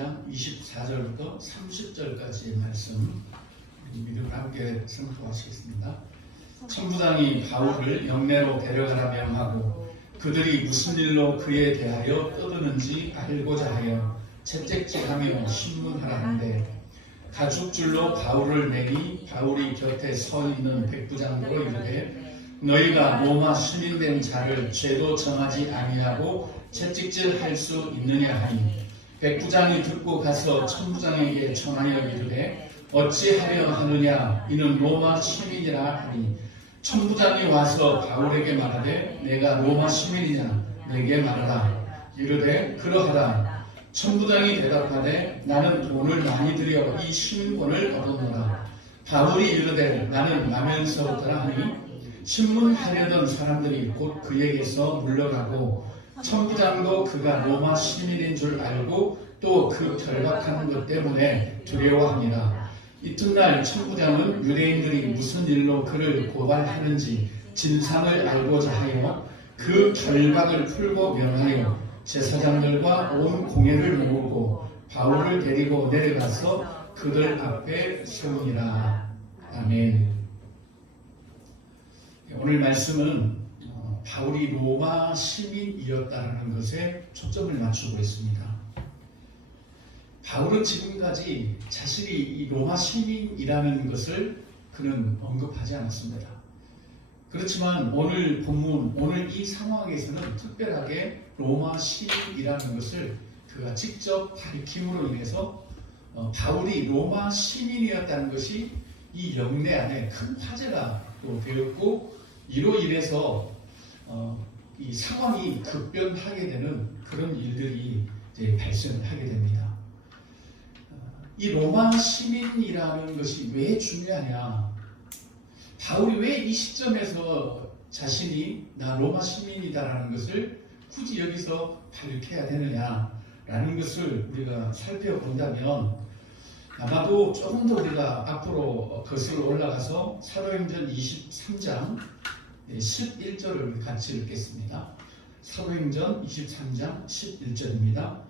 12장 24절부터 30절까지의 말씀 믿음을 함께 생각하시겠습니다. 천부장이 바울을 영내로 데려가라 명하고 그들이 무슨 일로 그에 대하여 떠드는지 알고자 하여 채찍질하며 신문하라는데 가죽줄로 바울을 매니 바울이 곁에 서 있는 백부장으로 이르되 너희가 로마 시민된 자를 죄도 정하지 아니하고 채찍질할 수 있느냐 하니 백부장이 듣고 가서 천부장에게 전하여 이르되 어찌하려 하느냐 이는 로마 시민이라 하니 천부장이 와서 바울에게 말하되 내가 로마 시민이냐 내게 말하라. 이르되 그러하라. 천부장이 대답하되 나는 돈을 많이 들여 이 시민권을 얻었노라. 바울이 이르되 나는 나면서부터라 하니 신문하려던 사람들이 곧 그에게서 물러가고 천부장도 그가 로마 시민인 줄 알고 또 그 결박하는 것 때문에 두려워합니다. 이튿날 천부장은 유대인들이 무슨 일로 그를 고발하는지 진상을 알고자 하여 그 결박을 풀고 명하여 제사장들과 온 공회를 모으고 바울을 데리고 내려가서 그들 앞에 세우니라. 아멘. 오늘 말씀은 바울이 로마 시민이었다는 것에 초점을 맞추고 있습니다. 바울은 지금까지 자신이 이 로마 시민이라는 것을 그는 언급하지 않았습니다. 그렇지만 오늘 본문, 오늘 이 상황에서는 특별하게 로마 시민이라는 것을 그가 직접 밝힘으로 인해서 바울이 로마 시민이었다는 것이 이 영내 안에 큰 화제가 또 되었고 이로 인해서 이 상황이 급변하게 되는 그런 일들이 이제 발생하게 됩니다. 이 로마 시민이라는 것이 왜 중요하냐? 바울이 왜 이 시점에서 자신이 나 로마 시민이다라는 것을 굳이 여기서 밝혀야 되느냐라는 것을 우리가 살펴본다면 아마도 조금 더 우리가 앞으로 거슬러 올라가서 사도행전 23장 11절을 같이 읽겠습니다. 사도행전 23장 11절입니다.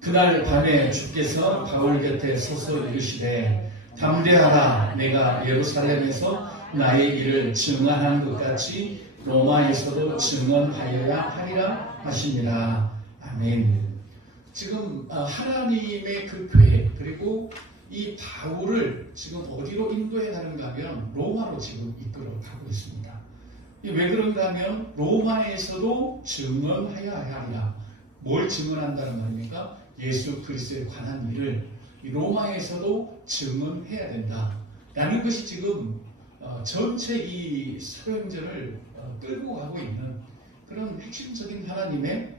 그날 밤에 주께서 바울 곁에 서서 이르시되 담대하라. 내가 예루살렘에서 나의 일을 증언한 것 같이 로마에서도 증언하여야 하리라 하시니라. 아멘. 지금 하나님의 그 계획 그리고 이 바울을 지금 어디로 인도해 가는가 하면 로마로 지금 이끌어 가고 있습니다. 왜 그런가 하면 로마에서도 증언하여야 하리라. 뭘 증언한다는 말입니까? 예수 그리스도에 관한 일을 로마에서도 증언해야 된다라는 것이 지금 전체 이 사도행전을 끌고 가고 있는 그런 핵심적인 하나님의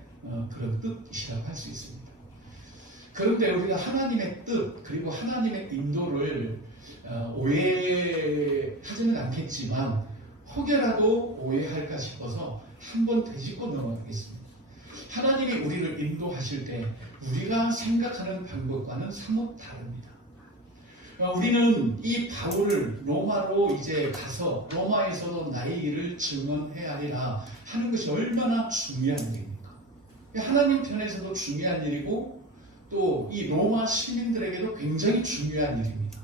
그런 뜻이라고 할 수 있습니다. 그런데 우리가 하나님의 뜻 그리고 하나님의 인도를 오해하지는 않겠지만 혹여라도 오해할까 싶어서 한번 되짚고 넘어가겠습니다. 하나님이 우리를 인도하실 때 우리가 생각하는 방법과는 사뭇 다릅니다. 우리는 이 바울을 로마로 이제 가서 로마에서도 나의 일을 증언해야 하리라 하는 것이 얼마나 중요한 일입니까? 하나님 편에서도 중요한 일이고 또 이 로마 시민들에게도 굉장히 중요한 일입니다.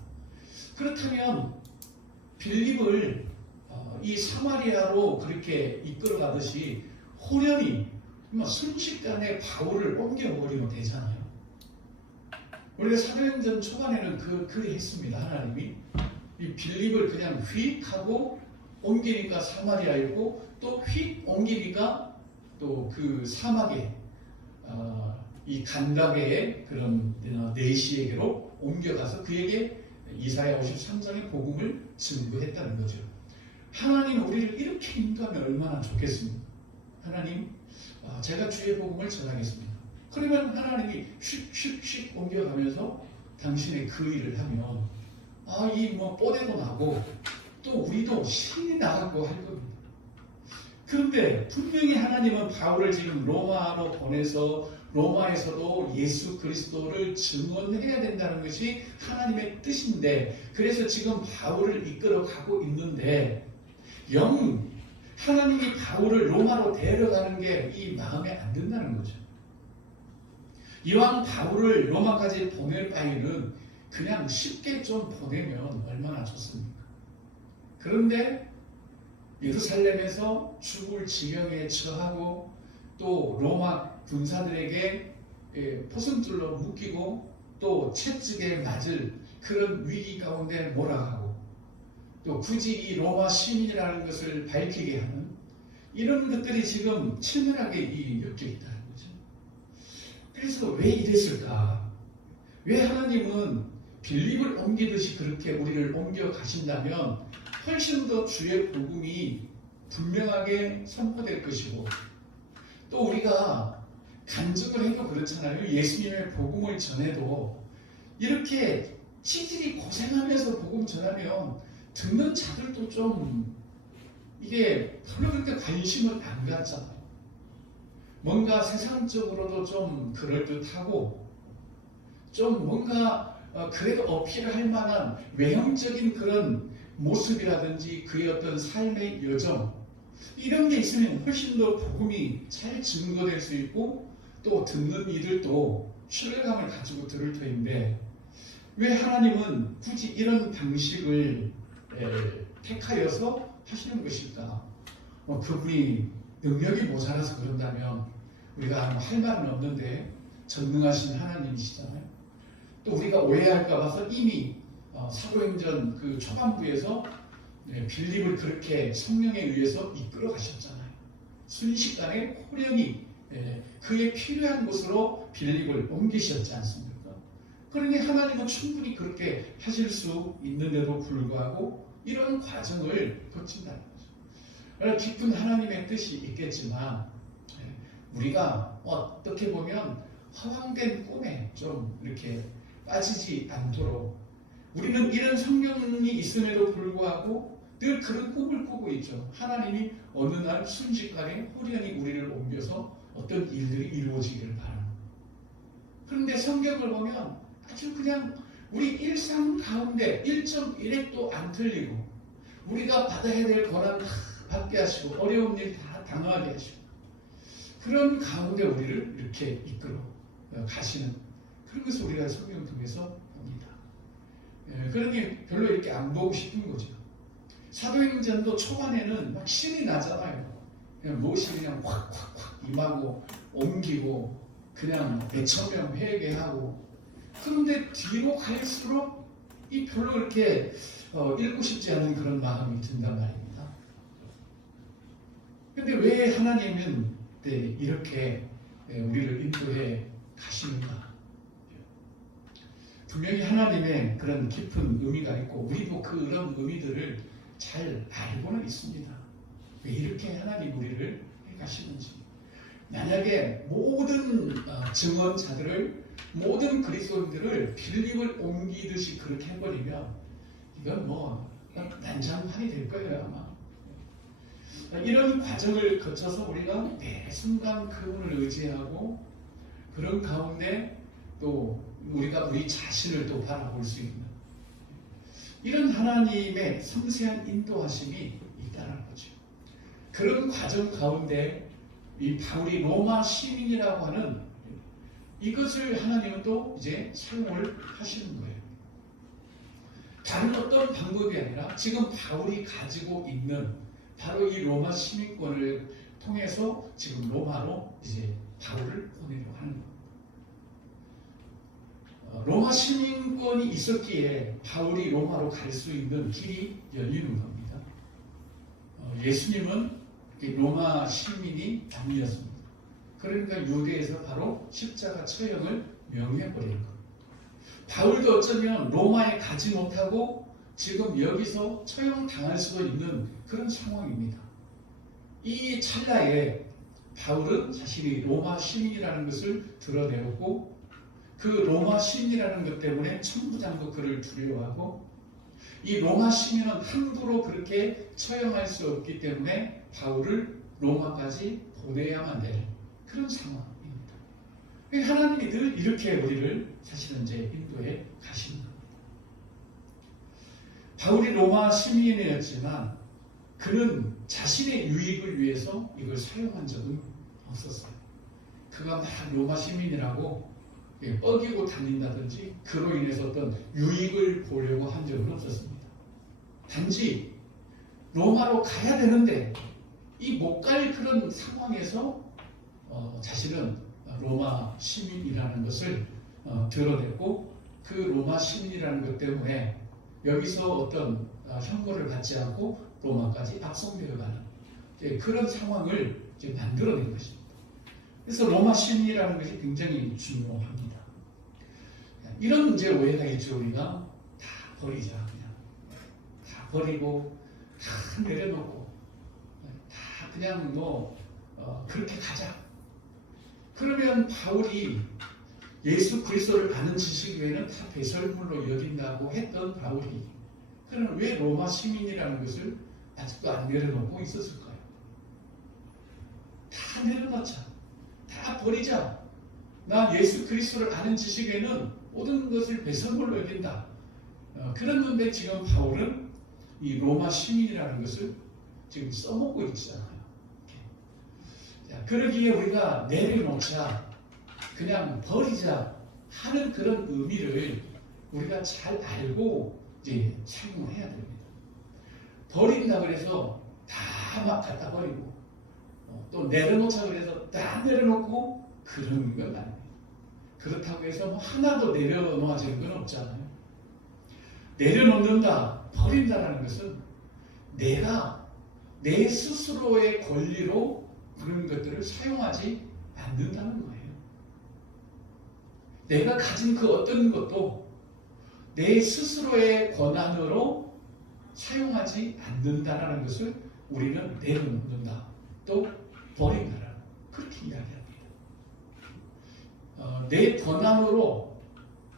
그렇다면 빌립을 이 사마리아로 그렇게 이끌어가듯이 호련히 순식간에 바울을 옮겨버리면 되잖아요. 우리가 사도행전 초반에는 그리 했습니다. 하나님이 이 빌립을 그냥 휙 하고 옮기니까 사마리아이고 또 휙 옮기니까 또 그 사막에 이 간다게의 그런 내시에게로 옮겨가서 그에게 이사야 53장의 복음을 증거했다는 거죠. 하나님 우리를 이렇게 인도하면 얼마나 좋겠습니까? 하나님 제가 주의 복음을 전하겠습니다. 그러면 하나님이 슉슉슉 옮겨가면서 당신의 그 일을 하면 이 뽀대도 나고 또 우리도 신이 나가고 할 겁니다. 그런데 분명히 하나님은 바울을 지금 로마로 보내서 로마에서도 예수 그리스도를 증언해야 된다는 것이 하나님의 뜻인데 그래서 지금 바울을 이끌어 가고 있는데 하나님이 바울을 로마로 데려가는 게 이 마음에 안 든다는 거죠. 이왕 바울을 로마까지 보낼 바에는 그냥 쉽게 좀 보내면 얼마나 좋습니까? 그런데 예루살렘에서 죽을 지경에 처하고 또 로마 군사들에게 포승줄로 묶이고 또 채찍에 맞을 그런 위기 가운데 몰아가고 또 굳이 이 로마 시민이라는 것을 밝히게 하는 이런 것들이 지금 치밀하게 엮여 있다는 거죠. 그래서 왜 이랬을까? 왜 하나님은 빌립을 옮기듯이 그렇게 우리를 옮겨 가신다면 훨씬 더 주의 복음이 분명하게 선포될 것이고 또 우리가 간증을 해도 그렇잖아요. 예수님의 복음을 전해도 이렇게 찌질이 고생하면서 복음 전하면 듣는 자들도 좀 이게 별로 그렇게 관심을 안 갖잖아요. 뭔가 세상적으로도 좀 그럴듯하고 좀 뭔가 그래도 어필할 만한 외형적인 그런 모습이라든지 그의 어떤 삶의 여정 이런 게 있으면 훨씬 더 복음이 잘 증거될 수 있고 또 듣는 이들도 신뢰감을 가지고 들을 터인데 왜 하나님은 굳이 이런 방식을 택하여서 하시는 것일까? 그분이 능력이 모자라서 그런다면 우리가 할 말은 없는데 전능하신 하나님이시잖아요. 또 우리가 오해할까 봐서 이미 사도행전 그 초반부에서 빌립을 그렇게 성령에 의해서 이끌어 가셨잖아요. 순식간에 호련히 그에 필요한 곳으로 빌립을 옮기셨지 않습니까? 그러니 하나님은 충분히 그렇게 하실 수 있는데도 불구하고 이런 과정을 거친다는 거죠. 깊은 하나님의 뜻이 있겠지만 우리가 어떻게 보면 허황된 꿈에 좀 이렇게 빠지지 않도록 우리는 이런 성경이 있음에도 불구하고 늘 그런 꿈을 꾸고 있죠. 하나님이 어느 날 순식간에 호련히 우리를 옮겨서 어떤 일들이 이루어지기를 바랍니다. 그런데 성경을 보면 아주 그냥 우리 일상 가운데 1.1핵도 안 틀리고 우리가 받아야 될 고난 다 받게 하시고 어려운 일 다 당하게 하시고 그런 가운데 우리를 이렇게 이끌어 가시는 그런 것을 우리가 성경 통해서 봅니다. 그러니 별로 이렇게 안 보고 싶은 거죠. 사도행전도 초반에는 막 신이 나잖아요. 그냥 무엇이 그냥 확 임하고 옮기고 그냥 몇천 명 회개하고 그런데 뒤로 갈수록 이 별로 그렇게 읽고 싶지 않은 그런 마음이 든단 말입니다. 근데 왜 하나님은 이렇게 우리를 인도해 가시는가? 분명히 하나님의 그런 깊은 의미가 있고 우리도 그런 의미들을 잘 알고는 있습니다. 왜 이렇게 하나님 우리를 해 가시는지. 만약에 모든 증언자들을 모든 그리스도인들을 빌립을 옮기듯이 그렇게 해버리면 이건 뭐 난장판이 될 거예요 아마. 이런 과정을 거쳐서 우리가 매 순간 그분을 의지하고 그런 가운데 또 우리가 우리 자신을 또 바라볼 수 있는 이런 하나님의 섬세한 인도하심이 있다는 거죠. 그런 과정 가운데 이 바울이 로마 시민이라고 하는 이것을 하나님은 또 이제 사용을 하시는 거예요. 다른 어떤 방법이 아니라 지금 바울이 가지고 있는 바로 이 로마 시민권을 통해서 지금 로마로 이제 바울을 보내려고 하는 겁니다. 로마 시민권이 있었기에 바울이 로마로 갈 수 있는 길이 열리는 겁니다. 예수님은 로마 시민이 아니었습니다. 그러니까 유대에서 바로 십자가 처형을 명해버린 겁니다. 바울도 어쩌면 로마에 가지 못하고 지금 여기서 처형당할 수도 있는 그런 상황입니다. 이 찰나에 바울은 자신이 로마 시민이라는 것을 드러내고 그 로마 시민이라는 것 때문에 천부장도 그를 두려워하고 이 로마 시민은 함부로 그렇게 처형할 수 없기 때문에 바울을 로마까지 보내야만 되는 그런 상황입니다. 하나님이 늘 이렇게 우리를 사실은 이제 인도해 가시는 겁니다. 바울이 로마 시민이었지만 그는 자신의 유익을 위해서 이걸 사용한 적은 없었어요. 그가 막 로마 시민이라고 뻐기고 다닌다든지 그로 인해서 어떤 유익을 보려고 한 적은 없었습니다. 단지 로마로 가야 되는데 이 못 갈 그런 상황에서 자신은 로마 시민이라는 것을 드러냈고 그 로마 시민이라는 것 때문에 여기서 어떤 형벌을 받지 않고 로마까지 악송되어 가는 그런 상황을 만들어낸 것입니다. 그래서 로마 시민이라는 것이 굉장히 중요합니다. 이런 오해가 있죠. 우리가 다 버리자, 그냥 다 버리고 다 내려놓고 다 그냥 그렇게 가자. 그러면 바울이 예수 그리스도를 아는 지식 외에는 다 배설물로 여긴다고 했던 바울이 그러면 왜 로마 시민이라는 것을 아직도 안 내려놓고 있었을까요? 다 내려놓자. 다 버리자. 나 예수 그리스도를 아는 지식에는 모든 것을 배설물로 여긴다. 그랬는데 지금 바울은 이 로마 시민이라는 것을 지금 써먹고 있잖아요. 자, 그러기에 우리가 내려놓자, 그냥 버리자 하는 그런 의미를 우리가 잘 알고 이제 사용을 해야 됩니다. 버린다 그래서 다 막 갖다 버리고 또 내려놓자 그래서 다 내려놓고 그런 건 아닙니다. 그렇다고 해서 하나도 내려놓아지는 건 없잖아요. 내려놓는다, 버린다라는 것은 내가 내 스스로의 권리로 그런 것들을 사용하지 않는다는 거예요. 내가 가진 그 어떤 것도 내 스스로의 권한으로 사용하지 않는다라는 것을 우리는 내려놓는다, 또 버린다라는 그렇게 이야기합니다. 내 권한으로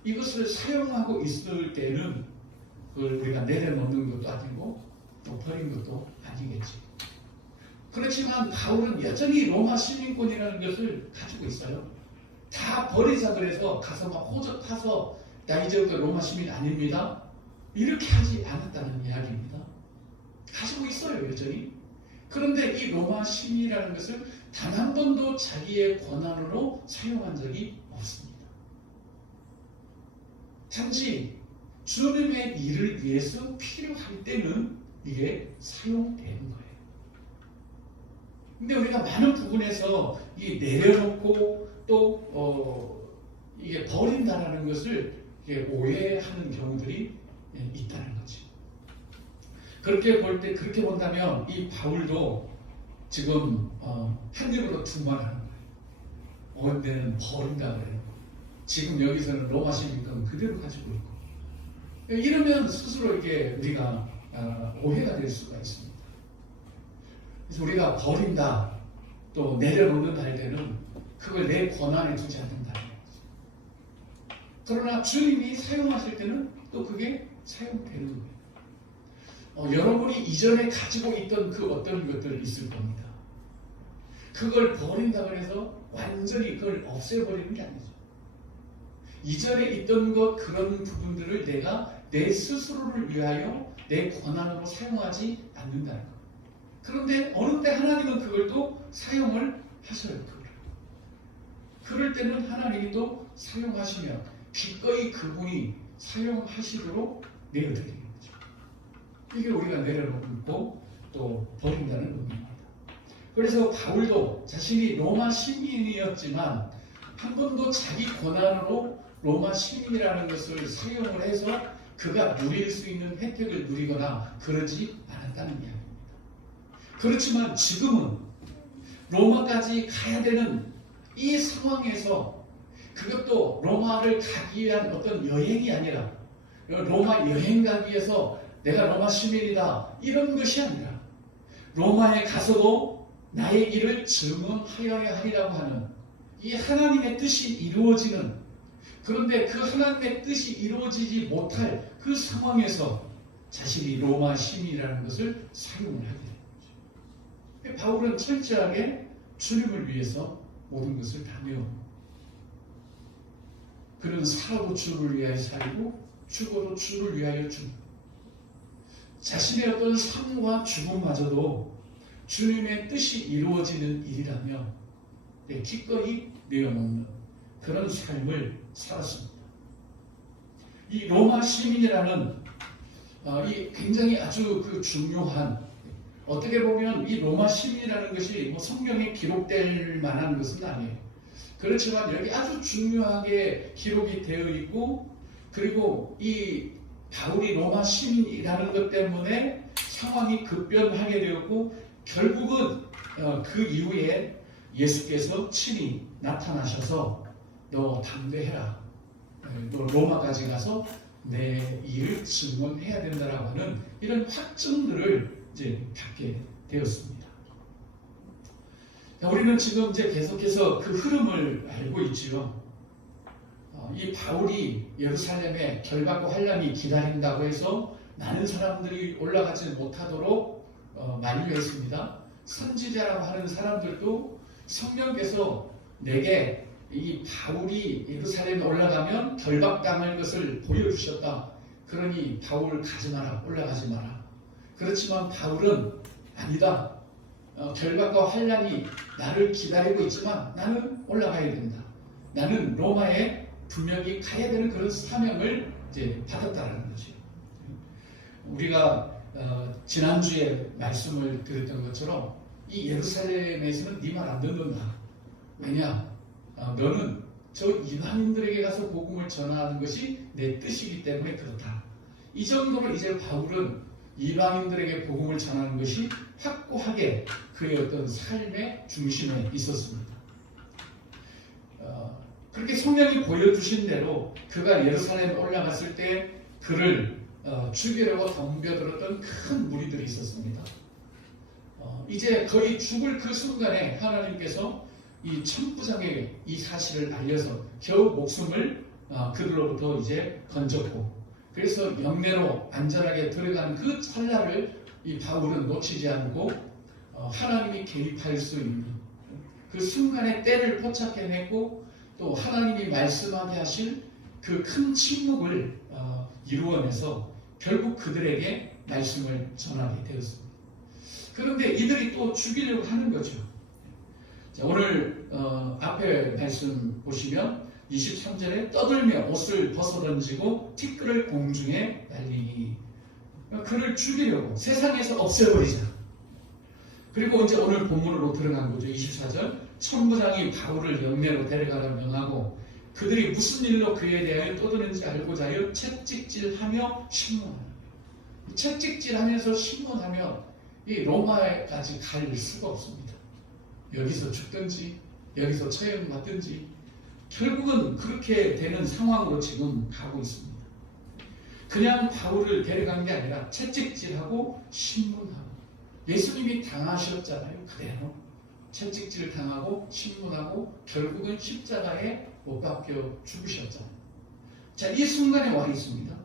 이것을 사용하고 있을 때는 그걸 우리가 내려놓는 것도 아니고 또 버린 것도 아니겠지. 그렇지만 바울은 여전히 로마 시민권이라는 것을 가지고 있어요. 다 버리자 그래서 가서 막 호적파서 나 이제부터 로마 시민 아닙니다. 이렇게 하지 않았다는 이야기입니다. 가지고 있어요, 여전히. 그런데 이 로마 시민이라는 것을 단 한 번도 자기의 권한으로 사용한 적이 없습니다. 단지 주님의 일을 위해서 필요할 때는 이게 사용되는 거예요. 근데 우리가 많은 부분에서 이 내려놓고 또 이게 버린다라는 것을 이게 오해하는 경우들이 있다는 거지. 그렇게 그렇게 본다면 이 바울도 지금 한 입으로 두 말 하는 거예요. 내는 버린다 그래요. 지금 여기서는 로마 시민권 그대로 가지고 있고. 이러면 스스로 이게 우리가 오해가 될 수가 있습니다. 그래서 우리가 버린다, 또 내려놓는다 할 때는 그걸 내 권한에 두지 않는다. 그러나 주님이 사용하실 때는 또 그게 사용되는 거예요. 여러분이 이전에 가지고 있던 그 어떤 것들이 있을 겁니다. 그걸 버린다고 해서 완전히 그걸 없애버리는 게 아니죠. 이전에 있던 것 그런 부분들을 내가 내 스스로를 위하여 내 권한으로 사용하지 않는다는 것. 그런데 어느 때 하나님은 그걸 또 사용을 하셔요. 그럴 때는 하나님이 또 사용하시면 기꺼이 그분이 사용하시도록 내어드리는 거죠. 이게 우리가 내려놓고 또 버린다는 의미입니다. 그래서 바울도 자신이 로마 시민이었지만 한 번도 자기 권한으로 로마 시민이라는 것을 사용을 해서 그가 누릴 수 있는 혜택을 누리거나 그러지 않았다는 이야기입니다. 그렇지만 지금은 로마까지 가야 되는 이 상황에서 그것도 로마를 가기 위한 어떤 여행이 아니라 로마 여행 가기 위해서 내가 로마 시민이다 이런 것이 아니라 로마에 가서도 나의 길을 증언하여야 하리라고 하는 이 하나님의 뜻이 이루어지는, 그런데 그 하나님의 뜻이 이루어지지 못할 그 상황에서 자신이 로마 시민이라는 것을 사용을 하게 됩니다. 바울은 철저하게 주님을 위해서 모든 것을 다 내어놓습니다. 그는 살아도 주를 위하여 살고 죽어도 주를 위하여 죽는, 자신의 어떤 삶과 죽음마저도 주님의 뜻이 이루어지는 일이라며 기꺼이 내어놓는 그런 삶을 살았습니다. 이 로마 시민이라는 이 굉장히 아주 그 중요한, 어떻게 보면 이 로마 시민이라는 것이 뭐 성경에 기록될 만한 것은 아니에요. 그렇지만 여기 아주 중요하게 기록이 되어 있고, 그리고 이 바울이 로마 시민이라는 것 때문에 상황이 급변하게 되었고, 결국은 그 이후에 예수께서 친히 나타나셔서 너 담대해라, 너 로마까지 가서 내 일을 증언해야 된다라고 하는 이런 확증들을 이제 받게 되었습니다. 우리는 지금 이제 계속해서 그 흐름을 알고 있지요. 이 바울이 예루살렘에 결박과 환란이 기다린다고 해서 많은 사람들이 올라가지 못하도록 만류했습니다. 선지자라고 하는 사람들도 성령께서 내게 이 바울이 예루살렘에 올라가면 결박당할 것을 보여주셨다. 그러니 바울 가지 마라, 올라가지 마라. 그렇지만 바울은 아니다. 결박과 환란이 나를 기다리고 있지만 나는 올라가야 된다. 나는 로마에 분명히 가야 되는 그런 사명을 이제 받았다는 거죠. 우리가 지난주에 말씀을 드렸던 것처럼 이 예루살렘에서는 네 말 안 듣는다. 왜냐? 너는 저 이방인들에게 가서 복음을 전하는 것이 내 뜻이기 때문에 그렇다. 이 정도로 이제 바울은 이방인들에게 복음을 전하는 것이 확고하게 그의 어떤 삶의 중심에 있었습니다. 그렇게 성령이 보여주신 대로 그가 예루살렘에 올라갔을 때 그를 죽이려고 덤벼들었던 큰 무리들이 있었습니다. 이제 거의 죽을 그 순간에 하나님께서 이 천부장에게 이 사실을 알려서 겨우 목숨을 그들로부터 이제 건졌고, 그래서 영내로 안전하게 들어가는 그 찰나를 이 바울은 놓치지 않고 하나님이 개입할 수 있는 그 순간의 때를 포착해냈고, 또 하나님이 말씀하게 하실 그 큰 침묵을 이루어내서 결국 그들에게 말씀을 전하게 되었습니다. 그런데 이들이 또 죽이려고 하는 거죠. 자, 오늘 앞에 말씀 보시면 23절에 떠들며 옷을 벗어던지고 티끌을 공중에 날리니, 그를 죽이려고 세상에서 없애버리자. 그리고 이제 오늘 본문으로 들어간 거죠. 24절, 천부장이 바울을 영내로 데려가라 명하고 그들이 무슨 일로 그에 대하여 떠드는지 알고자 하여 채찍질하며 신문하라. 채찍질하면서 신문하며 이 로마에까지 갈 수가 없습니다. 여기서 죽든지 여기서 처형받든지 결국은 그렇게 되는 상황으로 지금 가고 있습니다. 그냥 바울을 데려간 게 아니라 채찍질하고 신문하고, 예수님이 당하셨잖아요. 그대로 채찍질 당하고 신문하고 결국은 십자가에 못 박혀 죽으셨잖아요. 자, 이 순간에 와 있습니다.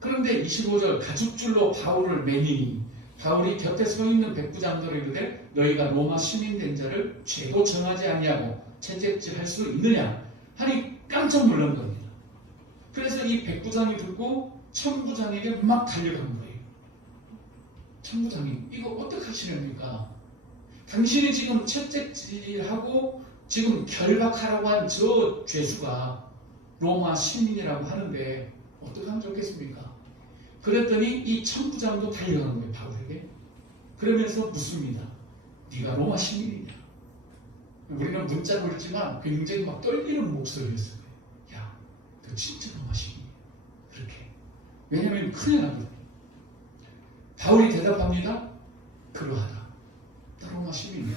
그런데 25절, 가죽줄로 바울을 매니 바울이 곁에 서 있는 백부장들에게 이르되 너희가 로마 시민 된 자를 죄도 정하지 아니하고 채찍질 할 수 있느냐 하니 깜짝 놀란 겁니다. 그래서 이 백부장이 듣고 천부장에게 막 달려간 거예요. 천부장이 이거 어떡하시렵니까? 당신이 지금 채찍질하고 지금 결박하라고 한 저 죄수가 로마 시민이라고 하는데 어떡하면 좋겠습니까? 그랬더니 이 천부장도 달려간 거예요, 바울에게. 그러면서 묻습니다. 네가 로마 시민이냐? 우리는 문자로 읽지만 굉장히 막 떨리는 목소리였어요. 야, 너 진짜 로마 시민이야. 그렇게. 왜냐하면 큰일 나거든요. 바울이 대답합니다. 그러하다. 나 로마 시민이야.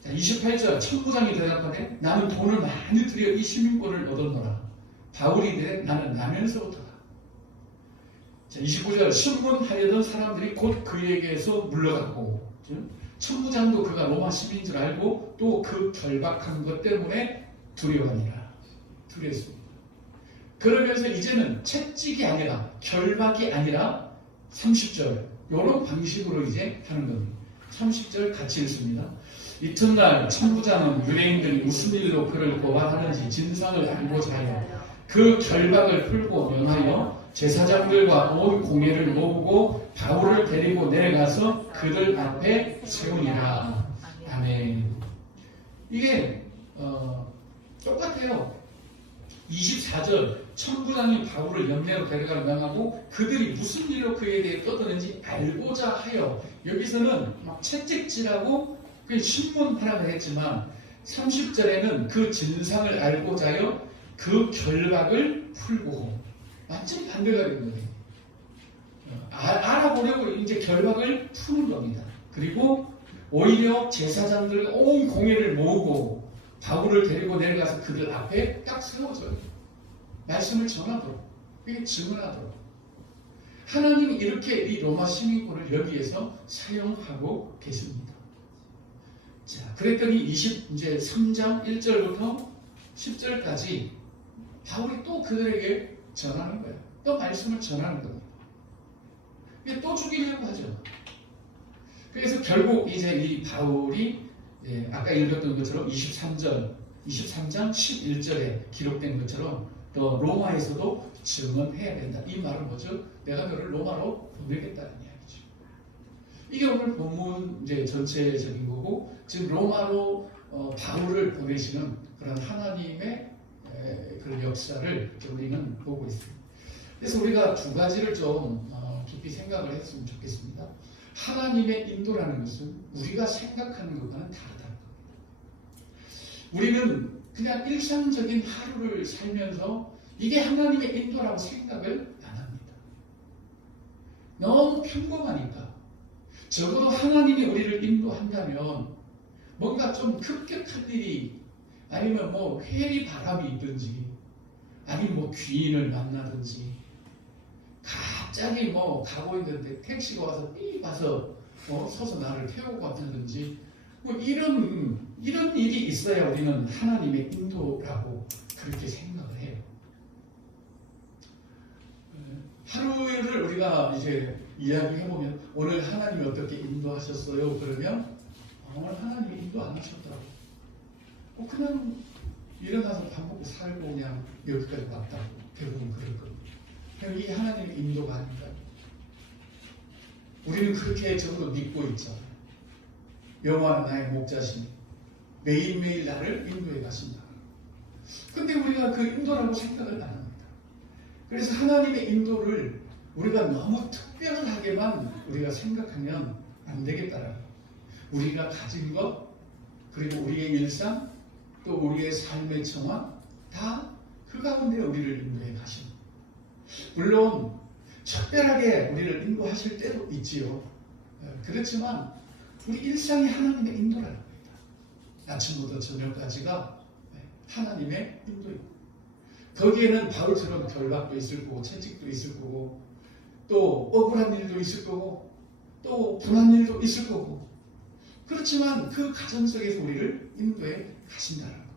자, 28절, 천부장이 대답하되 나는 돈을 많이 들여 이 시민권을 얻었노라. 바울이 이르되 나는 나면서부터다. 자, 29절, 신문하려던 사람들이 곧 그에게서 물러갔고, 천부장도 그가 로마 시민인 줄 알고 또 그 결박한 것 때문에 두려워하니라. 두려웠습니다. 그러면서 이제는 채찍이 아니라 결박이 아니라 30절 이런 방식으로 이제 하는 겁니다. 30절 같이 읽습니다. 이튿날 천부장은 유대인들이 무슨 일로 그를 고발하는지 진상을 알고자 하여 그 결박을 풀고 명하여 제사장들과 온 공회를 모으고 바울을 데리고 내려가서 그들 앞에 세우니라. 아멘. 이게 똑같아요. 24절 천부장이 바울을 영내로 데려가려 명하고 그들이 무슨 일로 그에 대해 떠드는지 알고자 하여, 여기서는 막 채찍질하고 그 신문하라고 했지만 30절에는 그 진상을 알고자 하여 그 결박을 풀고, 완전 반대가 된 거예요. 알아보려고 이제 결박을 푸는 겁니다. 그리고 오히려 제사장들과 온 공회를 모으고 바울을 데리고 내려가서 그들 앞에 딱 세워줘요. 말씀을 전하도록, 이게 증언하도록. 하나님이 이렇게 이 로마 시민권을 여기에서 사용하고 계십니다. 자, 그랬더니 이제 3장 1절부터 10절까지 바울이 또 그들에게 전하는 거예요. 또 말씀을 전하는 겁니다. 또 죽이려고 하죠. 그래서 결국 이제 이 바울이 아까 읽었던 것처럼 23장 11절에 기록된 것처럼 또 로마에서도 증언해야 된다. 이 말은 뭐죠? 내가 너를 로마로 보내겠다는 이야기죠. 이게 오늘 본문 이제 전체적인 거고, 지금 로마로 바울을 보내시는 그런 하나님의 그런 역사를 우리는 보고 있습니다. 그래서 우리가 두 가지를 좀 깊이 생각을 했으면 좋겠습니다. 하나님의 인도라는 것은 우리가 생각하는 것과는 다르다는 겁니다. 우리는 그냥 일상적인 하루를 살면서 이게 하나님의 인도라고 생각을 안 합니다. 너무 평범하니까. 적어도 하나님이 우리를 인도한다면 뭔가 좀 급격한 일이, 아니면 뭐 회의 바람이 있든지, 아니면 뭐 귀인을 만나든지, 갑자기 뭐 가고 있는데 택시가 와서 삐 가서 서서 나를 태우고 간다든지, 뭐 이런 일이 있어야 우리는 하나님의 인도라고 그렇게 생각을 해요. 하루를 우리가 이제 이야기해보면 오늘 하나님이 어떻게 인도하셨어요? 그러면 오늘 하나님이 인도 안 하셨더라고. 그냥 일어나서 밥 먹고 살고 그냥 여기까지 왔다고 대부분 그럴 겁니다. 이게 하나님의 인도가 아닌가. 우리는 그렇게 적어도 믿고 있잖아요. 여호와는 나의 목자시니 매일매일 나를 인도해 가신다. 근데 우리가 그 인도라고 생각을 안 합니다. 그래서 하나님의 인도를 우리가 너무 특별하게만 우리가 생각하면 안 되겠다라는 거예요. 우리가 가진 것, 그리고 우리의 일상, 또 우리의 삶의 정황, 다 그 가운데 우리를 인도해 가십니다. 물론 특별하게 우리를 인도하실 때도 있지요. 그렇지만 우리 일상이 하나님의 인도라는 겁니다. 아침부터 저녁까지가 하나님의 인도입니다. 거기에는 바울처럼 결박도 있을 거고, 채찍도 있을 거고, 또 억울한 일도 있을 거고, 또 분한 일도 있을 거고, 그렇지만 그 가정 속에서 우리를 인도해 가신다는 겁니다.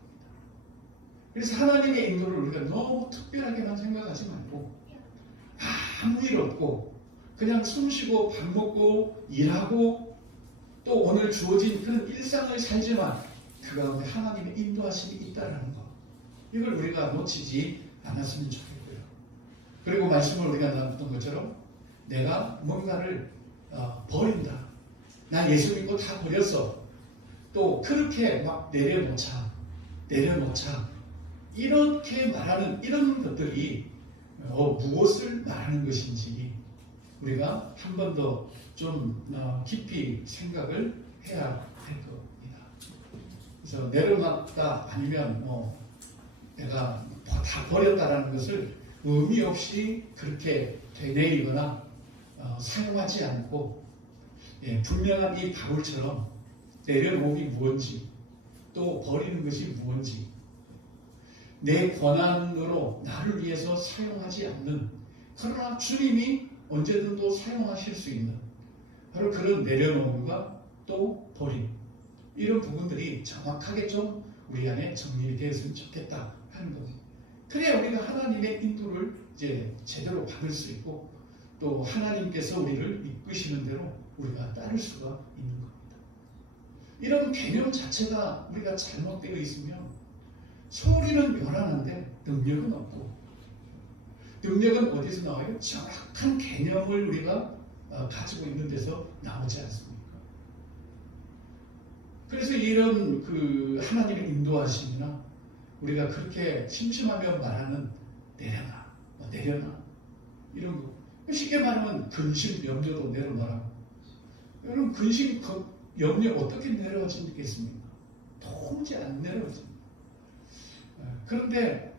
그래서 하나님의 인도를 우리가 너무 특별하게만 생각하지 말고, 아무 일 없고 그냥 숨 쉬고 밥 먹고 일하고 또 오늘 주어진 그런 일상을 살지만 그 가운데 하나님의 인도하심이 있다는 것, 이걸 우리가 놓치지 않았으면 좋겠고요. 그리고 말씀을 우리가 나눴던 것처럼 내가 뭔가를 버린다, 나 예수 믿고 다 버렸어, 또 그렇게 막 내려놓자 이렇게 말하는 이런 것들이 무엇을 말하는 것인지 우리가 한 번 더 좀 깊이 생각을 해야 할 겁니다. 그래서 내려놨다 아니면 내가 다 버렸다라는 것을 의미 없이 그렇게 되뇌이거나 사용하지 않고, 분명한 이 바울처럼 내려놓음이 무엇인지, 또 버리는 것이 무엇인지, 내 권한으로 나를 위해서 사용하지 않는, 그러나 주님이 언제든 또 사용하실 수 있는 바로 그런 내려놓음과 또 버림, 이런 부분들이 정확하게 좀 우리 안에 정리가 되었으면 좋겠다 하는 겁니다. 그래야 우리가 하나님의 인도를 이제 제대로 받을 수 있고, 또 하나님께서 우리를 이끄시는 대로 우리가 따를 수가 있는 겁니다. 이런 개념 자체가 우리가 잘못되어 있으면 소리는 요란한데 능력은 없고, 능력은 어디서 나와요? 정확한 개념을 우리가 가지고 있는 데서 나오지 않습니까? 그래서 이런 그 하나님의 인도하심이나 우리가 그렇게 심심하며 말하는 내려놔, 내려놔 이런 거 쉽게 말하면 근심, 염려도 내려놓으라고. 여러분 근심, 염려 어떻게 내려가지겠습니까? 도무지 안 내려가집니다. 그런데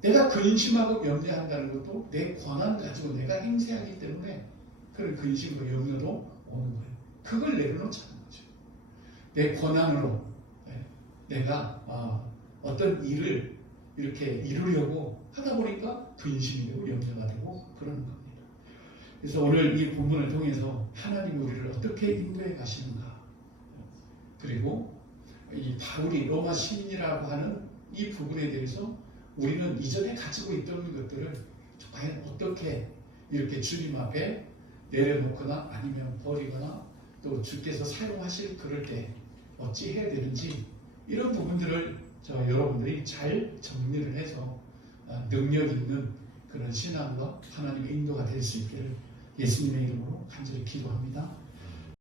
내가 근심하고 염려한다는 것도 내 권한 가지고 내가 행세하기 때문에 그런 근심과 염려도 오는 거예요. 그걸 내려놓자는 거죠. 내 권한으로 내가 어떤 일을 이렇게 이루려고 하다 보니까 근심이 되고 염려가 되고 그러는 겁니다. 그래서 오늘 이 본문을 통해서 하나님이 우리를 어떻게 인도해 가시는가, 그리고 이 바울이 로마 시민이라고 하는 이 부분에 대해서 우리는 이전에 가지고 있던 것들을 과연 어떻게 이렇게 주님 앞에 내려놓거나 아니면 버리거나 또 주께서 사용하실 그럴 때 어찌 해야 되는지 이런 부분들을 여러분들이 잘 정리를 해서 능력 있는 그런 신앙과 하나님의 인도가 될 수 있기를 예수님의 이름으로 간절히 기도합니다.